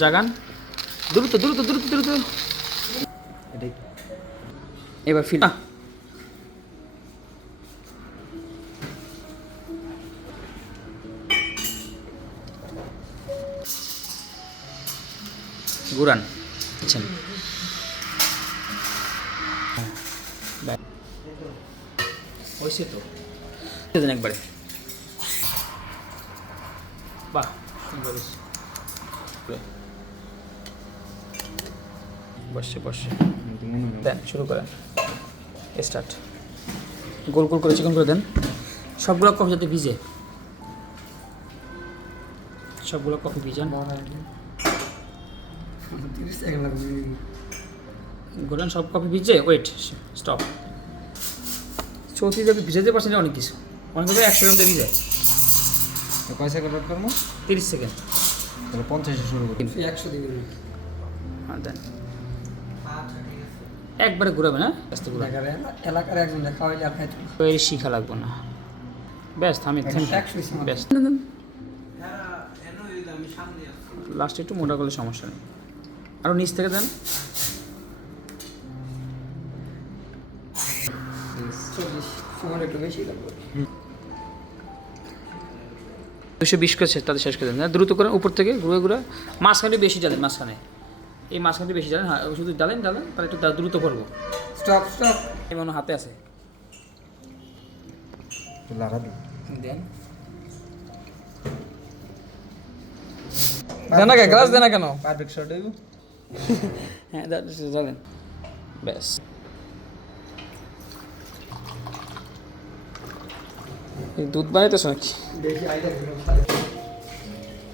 জাগান দ্রুত দ্রুত দ্রুত দ্রুত এবার ফিল ঘুরান আচ্ছা হয়েছে তো দেন একবারে বাহ সুন্দর বসে বসে দেন শুরু করেন স্টার্ট গোল গোল করে চিকন করে দেন সবগুলো কফি যাতে ভিজে সবগুলো কফি ভিজান গোলেন সব কফি ভিজে ওয়েট স্টপ 34 যাবে ভিজাতে পারছেন অনেক কিছু অনেক কিছু 100 গ্রাম ভিজে কয় সেকেন্ড ওয়েট করবো 30 সেকেন্ড তাহলে 50 শুরু করি 100 দিবেন হ্যাঁ দেন একবারে ঘুরাবে না আস্তে ঘুরাবে এলাকার একজন খাওয়াইলে আর খাইতে এর শিখা লাগবে না ব্যাস থামি ব্যাস লাস্টে একটু মোটা করলে সমস্যা নেই আরও নিচ থেকে দেন 40 সময় একটু বেশি লাগবে 220 করে তাদের শেষ করে দেন দ্রুত করেন উপর থেকে ঘুরে ঘুরে মাঝখানে বেশি জ্বালেন মাঝখানে এই মাঝখানে বেশি জ্বালেন হ্যাঁ শুধু জ্বালেন তাহলে একটু দ্রুত করবো স্টপ স্টপ এমন হাতে আছে লাড়া দিই দেন দেনা কে গ্লাস দেনা কেন পারফেক্ট শট হইব হ্যাঁ জ্বালেন ব্যাস দুধ বানাইতেছ নাকি দেখি আইডিয়া